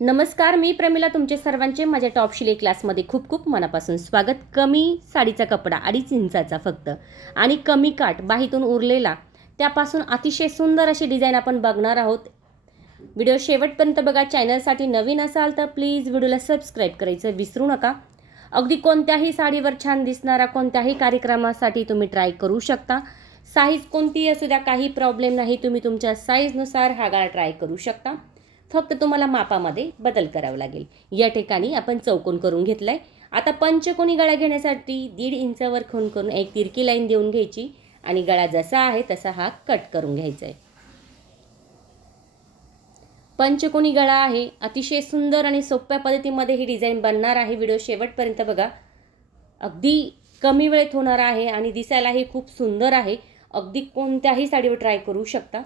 नमस्कार मी प्रमिला तुमचे सर्वांचे माझ्या टॉप शिले क्लासमध्ये खूप खूप मनापासून स्वागत. कमी साडीचा कपडा अडीच इंचाचा फक्त. आणि कमी काठ बाहीतून उरलेला त्यापासून अतिशय सुंदर अशी डिझाईन आपण बघणार आहोत. व्हिडिओ शेवटपर्यंत बघा चॅनलसाठी नवीन असाल तर प्लीज व्हिडिओला सबस्क्राईब करायचं विसरू नका. अगदी कोणत्याही साडीवर छान दिसणारा कोणत्याही कार्यक्रमासाठी तुम्ही ट्राय करू शकता. साईज कोणतीही असू द्या काही प्रॉब्लेम नाही तुम्ही तुमच्या साईजनुसार हा गाळा ट्राय करू शकता. फक्त तुम्हाला मापामध्ये बदल करावा लागेल. या ठिकाणी आपण चौकोन करून घेतला आहे आता पंचकोनी गळा घेण्यासाठी दीड इंचावर खून करून एक तिरकी लाईन देऊन घ्यायची आणि गळा जसा आहे तसा हा कट करून घ्यायचा आहे पंचकोनी गळा आहे अतिशय सुंदर आणि सोप्या पद्धतीमध्ये ही डिझाईन बनणार आहे. व्हिडिओ शेवटपर्यंत बघा. अगदी कमी वेळेत होणार आहे आणि दिसायलाही खूप सुंदर आहे. अगदी कोणत्याही साडीवर ट्राय करू शकता.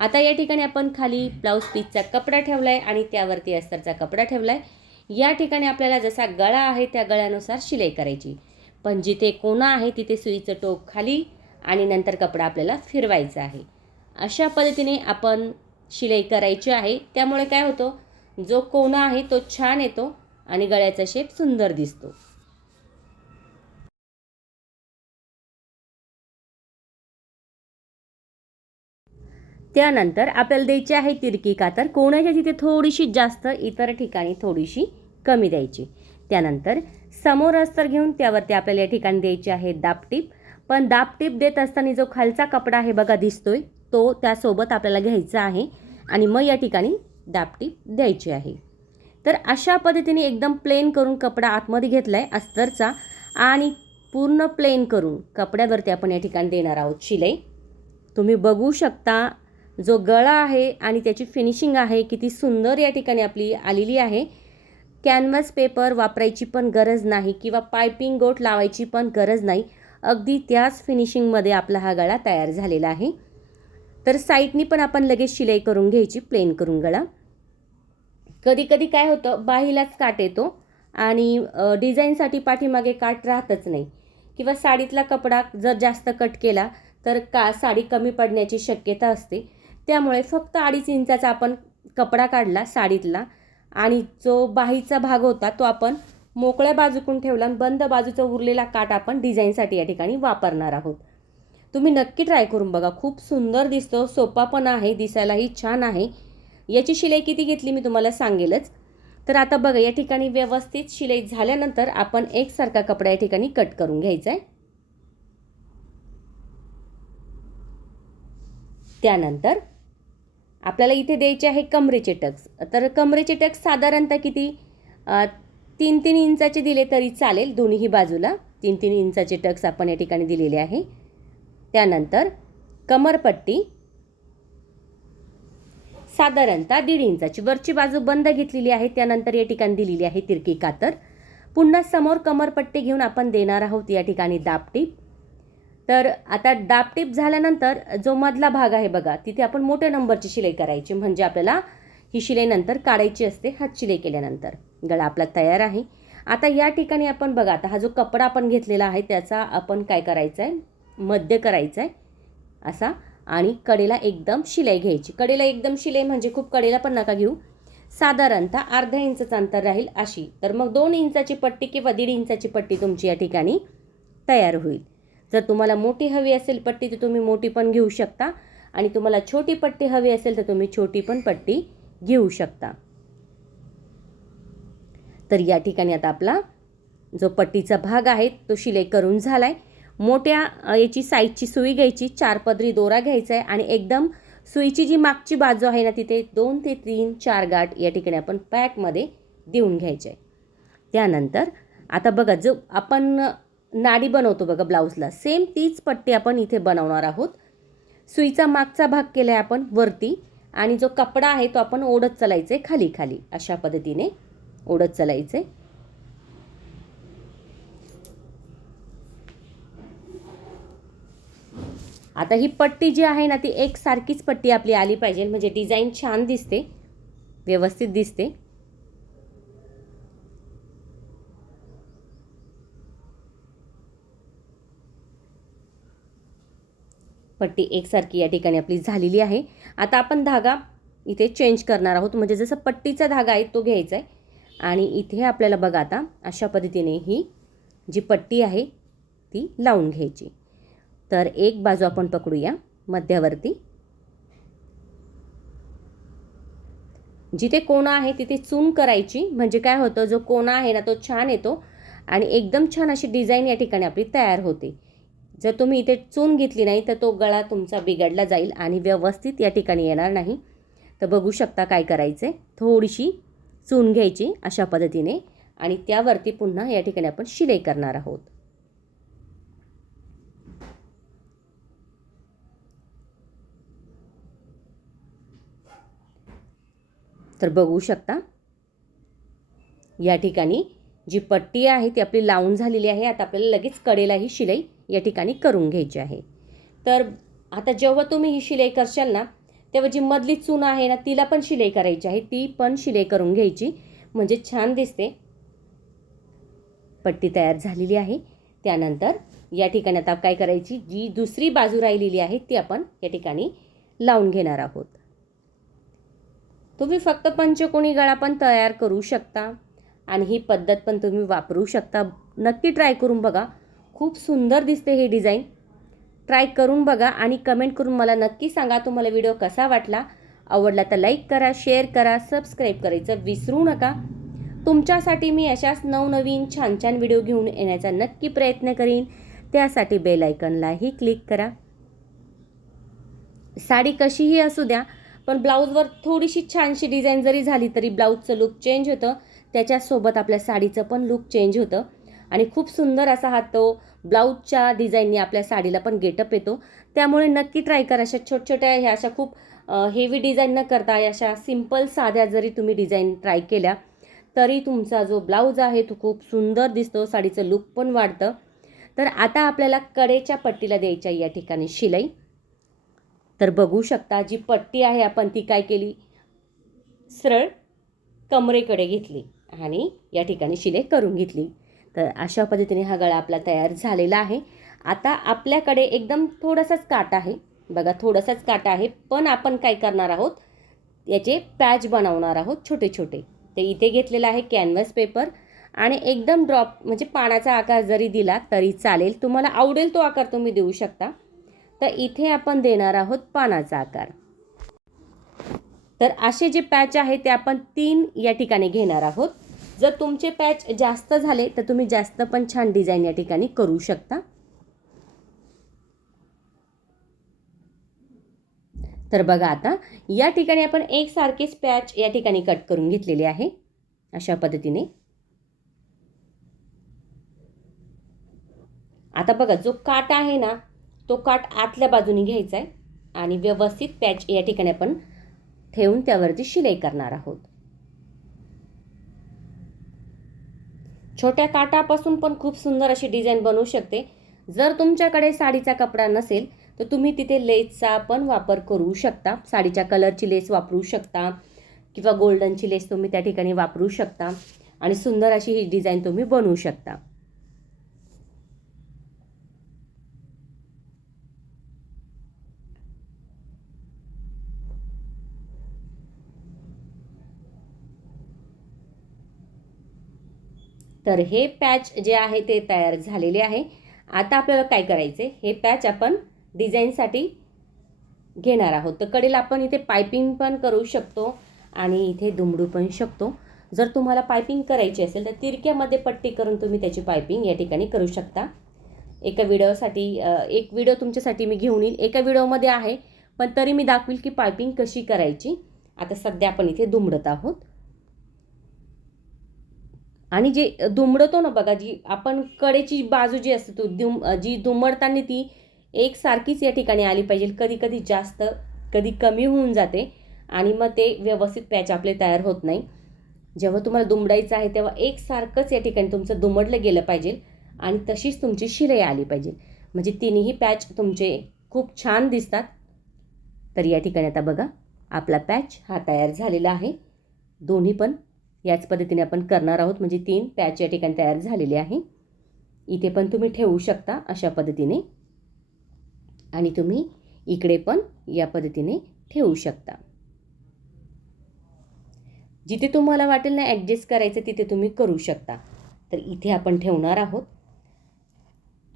आता या ठिकाणी आपण खाली ब्लाऊज पीसचा कपडा ठेवला आहे आणि त्यावरती अस्तरचा कपडा ठेवला आहे या ठिकाणी आपल्याला जसा गळा आहे त्या गळ्यानुसार शिलाई करायची. पण जिथे कोणा आहे तिथे सुईचं टोक खाली आणि नंतर कपडा आपल्याला फिरवायचा आहे. अशा पद्धतीने आपण शिलाई करायची आहे. त्यामुळे काय होतं? जो कोणा आहे तो छान येतो आणि गळ्याचा शेप सुंदर दिसतो. त्यानंतर आपल्याला द्यायची आहे तिरकी कातर कोणाच्या तिथे थोडीशी जास्त इतर ठिकाणी थोडीशी कमी द्यायची. त्यानंतर समोर अस्तर घेऊन त्यावरती आपल्याला या ठिकाणी द्यायची आहे दापटीप पण दापटीप देत असताना जो खालचा कपडा आहे बघा दिसतोय तो त्यासोबत आपल्याला घ्यायचा आहे आणि मग या ठिकाणी दापटीप द्यायची आहे. तर अशा पद्धतीने एकदम प्लेन करून कपडा आतमध्ये घेतला आहे अस्तरचा आणि पूर्ण प्लेन करून कपड्यावरती आपण या ठिकाणी देणार आहोत शिलाई. तुम्ही बघू शकता जो गळा आहे आणि त्याची फिनिशिंग आहे किती सुंदर या ठिकाणी आपली आलेली आहे. कॅनव्हास पेपर वापरायची पण गरज नाही किंवा पायपिंग गोट लावायची पण गरज नाही. अगदी त्याच फिनिशिंगमध्ये आपला हा गळा तयार झालेला आहे. तर साईडनी पण आपण लगेच शिलाई करून घ्यायची प्लेन करून गळा. कधी कधी काय होतं बाहीलाच काट येतो आणि डिझाईनसाठी पाठीमागे काट राहतच नाही. किंवा साडीतला कपडा जर जास्त कट केला तर का साडी कमी पडण्याची शक्यता असते. त्यामुळे फक्त अडीच इंचाचा आपण कपडा काढला साडीतला. आणि जो बाहीचा भाग होता तो आपण मोकळ्या बाजूकून ठेवला आणि बंद बाजूचा उरलेला काट आपण डिझाईनसाठी या ठिकाणी वापरणार आहोत. तुम्ही नक्की ट्राय करून बघा. खूप सुंदर दिसतो सोपा पण आहे दिसायलाही छान आहे. याची शिलाई किती घेतली मी तुम्हाला सांगेलच. तर आता बघा या ठिकाणी व्यवस्थित शिलाई झाल्यानंतर आपण एकसारखा कपडा या ठिकाणी कट करून घ्यायचा आहे. त्यानंतर आपल्याला इथे द्यायचे आहे कमरेचे टक्स. तर कमरेचे टक्स साधारणतः किती? तीन तीन इंचाचे दिले तरी चालेल दोन्हीही बाजूला. तीन तीन इंचाचे टक्स आपण या ठिकाणी दिलेले आहे. त्यानंतर कमरपट्टी साधारणतः दीड इंचाची. वरची बाजू बंद घेतलेली आहे. त्यानंतर या ठिकाणी दिलेली आहे तिरकी कातर. पुन्हा समोर कमरपट्टी घेऊन आपण देणार आहोत या ठिकाणी दापटीप तर आता दापटीप झाल्यानंतर जो मधला भाग आहे बघा तिथे आपण मोठ्या नंबरची शिलाई करायची. म्हणजे आपल्याला ही शिलाई नंतर काढायची असते हात शिलाई केल्यानंतर. गळा आपला तयार आहे. आता या ठिकाणी आपण बघा आता हा जो कपडा आपण घेतलेला आहे त्याचा आपण काय करायचा आहे मध्य करायचा आहे असा. आणि कडेला एकदम शिलाई घ्यायची. कडेला एकदम शिलाई म्हणजे खूप कडेला पण नका घेऊ. साधारणतः अर्ध्या इंचाचं अंतर राहील अशी. तर मग दोन इंचाची पट्टी किंवा दीड इंचाची पट्टी तुमची या ठिकाणी तयार होईल. जर तुम्हाला मोठी हवी असेल पट्टी तर तुम्ही मोठी पण घेऊ शकता. आणि तुम्हाला छोटी पट्टी हवी असेल तर तुम्ही छोटी पण पट्टी घेऊ शकता. तर या ठिकाणी आता आपला जो पट्टीचा भाग आहे तो शिलाई करून झाला आहे मोठ्या याची साईजची सुई घ्यायची चार पदरी दोरा घ्यायचा आहे आणि एकदम सुईची जी मागची बाजू आहे ना तिथे दोन ते तीन चार गाठ या ठिकाणी आपण पॅकमध्ये देऊन घ्यायचे आहे त्यानंतर आता बघा जो आपण नाडी बनवतो बघा ब्लाऊजला. सेम तीच पट्टी आपण इथे बनवणार आहोत. सुईचा मागचा भाग केला आहे आपण वरती आणि जो कपडा आहे तो आपण ओढत चालायचं आहे खाली खाली. अशा पद्धतीने ओढत चालायचं आहे आता ही पट्टी जी आहे ना ती एकसारखीच पट्टी आपली आली पाहिजे. म्हणजे डिझाईन छान दिसते. व्यवस्थित दिसते. पट्टी एकसारखी या ठिकाणी आपली झालेली आहे. आता आपण धागा इथे चेंज करणार आहोत. म्हणजे जसं पट्टीचा धागा आहे तो घ्यायचा आहे. आणि इथे आपल्याला बघा आता अशा पद्धतीने ही जी पट्टी आहे ती लावून घ्यायची. तर एक बाजू आपण पकडूया मध्यावरती. जिथे कोणा आहे तिथे चून करायची. म्हणजे काय होतं जो कोणा आहे ना तो छान येतो. आणि एकदम छान अशी डिझाईन या ठिकाणी आपली तयार होते. जर तुम्ही इथे चून घेतली नाही तर तो गळा तुमचा बिघडला जाईल आणि व्यवस्थित या ठिकाणी येणार नाही. तर बघू शकता काय करायचं. आहे थोडीशी चून घ्यायची अशा पद्धतीने आणि त्यावरती पुन्हा या ठिकाणी आपण शिलाई करणार आहोत. तर बघू शकता या ठिकाणी जी पट्टी आहे ती आपली लावून झालेली आहे आता आपल्याला लगेच कडेला ही शिलाई या ठिकाणी करून घ्यायची आहे. तर आता जेव्हा तुम्ही ही शिलाई करशाल ना तेव्हा जी मधली चून आहे ना तिला पण शिलाई करायची आहे ती पण शिलाई करून घ्यायची. म्हणजे छान दिसते. पट्टी तयार झालेली आहे. त्यानंतर या ठिकाणी आता काय करायची जी दुसरी बाजू राहिलेली आहे ती आपण या ठिकाणी लावून घेणार आहोत. तुम्ही फक्त पंचकोणी गळा पण तयार करू शकता. आणि ही पद्धत पण तुम्ही वापरू शकता. नक्की ट्राय करून बघा. खूप सुंदर दिसते हे डिझाईन ट्राय करून बघा आणि कमेंट करून मला नक्की सांगा तुम्हाला व्हिडिओ कसा वाटला. आवडला तर लाईक करा शेअर करा सबस्क्राईब करायचं विसरू नका. तुमच्यासाठी मी अशाच नवनवीन छान छान व्हिडिओ घेऊन येण्याचा नक्की प्रयत्न करीन. त्यासाठी बेल आयकनलाही क्लिक करा. साडी कशीही असू द्या पण ब्लाऊजवर थोडीशी छानशी डिझाईन जरी झाली तरी ब्लाऊजचं लुक चेंज होतं. त्याच्यासोबत आपल्या साडीचं पण लुक चेंज होतं. आणि खूप सुंदर असा हा तो ब्लाऊजच्या डिझाईनने आपल्या साडीला पण गेटअप येतो. त्यामुळे नक्की ट्राय करा. अशा छोट छोट्या ह्या अशा खूप हेवी डिझाईन न करता अशा सिंपल साध्या जरी तुम्ही डिझाईन ट्राय केल्या तरी तुमचा जो ब्लाऊज आहे तो खूप सुंदर दिसतो. साडीचं लुक पण वाढतं. तर आता आपल्याला कडेच्या पट्टीला द्यायच्या या ठिकाणी शिलाई. तर बघू शकता जी पट्टी आहे आपण ती काय केली? सरळ कमरेकडे घेतली. आणि या ठिकाणी शिलाई करून घेतली. तर अशा पद्धतीने हा गळा आपला तयार झालेला आहे. आता आपल्याकडे एकदम थोडासाच काटा आहे. बघा थोडासाच काटा आहे पण आपण काय करणार आहोत? याचे पॅच बनवणार आहोत छोटे छोटे. ते इथे घेतलेलं आहे कॅनव्हस पेपर आणि एकदम ड्रॉप म्हणजे पाण्याचा आकार जरी दिला तरी चालेल. तुम्हाला आवडेल तो आकार तुम्ही देऊ शकता. तर इथे आपण देणार आहोत पानाचा आकार. तर असे जे पॅच आहे ते आपण तीन या ठिकाणी घेणार आहोत. जर तुमचे पॅच जास्त झाले तर तुम्ही जास्त पण छान डिझाईन या ठिकाणी करू शकता. तर बघा आता या ठिकाणी आपण एकसारखेच पॅच या ठिकाणी कट करून घेतलेले आहे अशा पद्धतीने. आता बघा जो काट आहे ना तो काट आतल्या बाजूने घ्यायचा आहे आणि व्यवस्थित पॅच या ठिकाणी आपण ठेवून त्यावरती शिलाई करणार आहोत. छोट्या काटापासून पण खूप सुंदर अशी डिझाईन बनवू शकते. जर तुमच्याकडे साडीचा कपडा नसेल तर तुम्ही तिथे लेसचा पण वापर करू शकता. साडीच्या कलरची लेस वापरू शकता किंवा गोल्डनची लेस तुम्ही त्या ठिकाणी वापरू शकता आणि सुंदर अशी ही डिझाईन तुम्ही बनवू शकता. तर हे पॅच जे आहे ते तयार झालेले आहे. आता आपल्याला काय करायचे हे पॅच आपण डिझाईनसाठी घेणार आहोत. तर कडेला आपण इथे पायपिंग पण करू शकतो आणि इथे दुमडू पण शकतो. जर तुम्हाला पायपिंग करायची असेल तर तिरक्यामध्ये पट्टी करून तुम्ही त्याची पायपिंग या ठिकाणी करू शकता. एका व्हिडिओसाठी एक व्हिडिओ तुमच्यासाठी मी घेऊन येईल. एका व्हिडिओमध्ये आहे पण तरी मी दाखवील की पायपिंग कशी करायची. आता सध्या आपण इथे दुमडत आहोत. आणि जे दुमडतो ना बघा जी आपण कडेची बाजू जी असते तो दुम जी दुमडताना ती एकसारखीच या ठिकाणी आली पाहिजे. कधी कधी जास्त कधी कमी होऊन जाते आणि मग ते व्यवस्थित पॅच आपले तयार होत नाही. जेव्हा तुम्हाला दुमडायचं आहे तेव्हा एकसारखंच या ठिकाणी तुमचं दुमडलं गेलं पाहिजे आणि तशीच तुमची शिलाई आली पाहिजे. म्हणजे तिन्ही पॅच तुमचे खूप छान दिसतात. तर या ठिकाणी आता बघा आपला पॅच हा तयार झालेला आहे. दोन्ही पण याच पद्धतीने आपण करणार आहोत. म्हणजे तीन पॅच या ठिकाणी तयार झालेले आहे. इथे पण तुम्ही ठेवू शकता अशा पद्धतीने. आणि तुम्ही इकडे पण या पद्धतीने ठेवू शकता. जिथे तुम्हाला वाटेल ना ॲडजस्ट करायचं तिथे तुम्ही करू शकता. तर इथे आपण ठेवणार आहोत.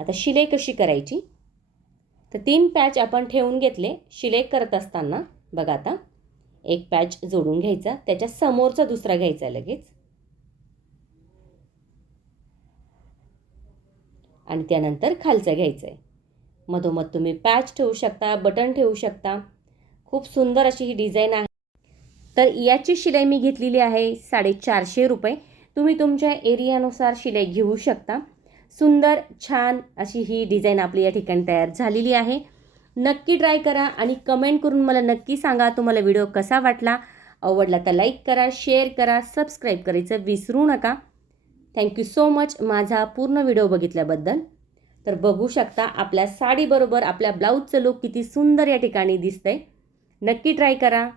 आता शिलाई कशी करायची? तर तीन पॅच आपण ठेवून घेतले. शिलाई करत असताना बघा आता. एक पॅच जोडून घ्यायचा. त्याच्या समोरचा दुसरा घ्यायचा लगेच. आणि त्यानंतर खालचं घ्यायचं आहे. मधोमध तुम्ही पॅच ठेवू शकता बटन ठेवू शकता. खूप सुंदर अशी ही डिझाईन आहे. तर याची शिलाई मी घेतलेली आहे साडेचारशे रुपये. तुम्ही तुमच्या एरियानुसार शिलाई घेऊ शकता. सुंदर छान अशी ही डिझाईन आपली या ठिकाणी तयार झालेली आहे. नक्की ट्राय करा आणि कमेंट करून मला नक्की सांगा तुम्हाला व्हिडिओ कसा वाटला. आवडला तर लाईक करा शेअर करा सबस्क्राईब करायचं विसरू नका. थँक्यू सो मच माझा पूर्ण व्हिडिओ बघितल्याबद्दल. तर बघू शकता आपल्या साडीबरोबर आपल्या ब्लाऊजचं लुक किती सुंदर या ठिकाणी दिसतंय. नक्की ट्राय करा.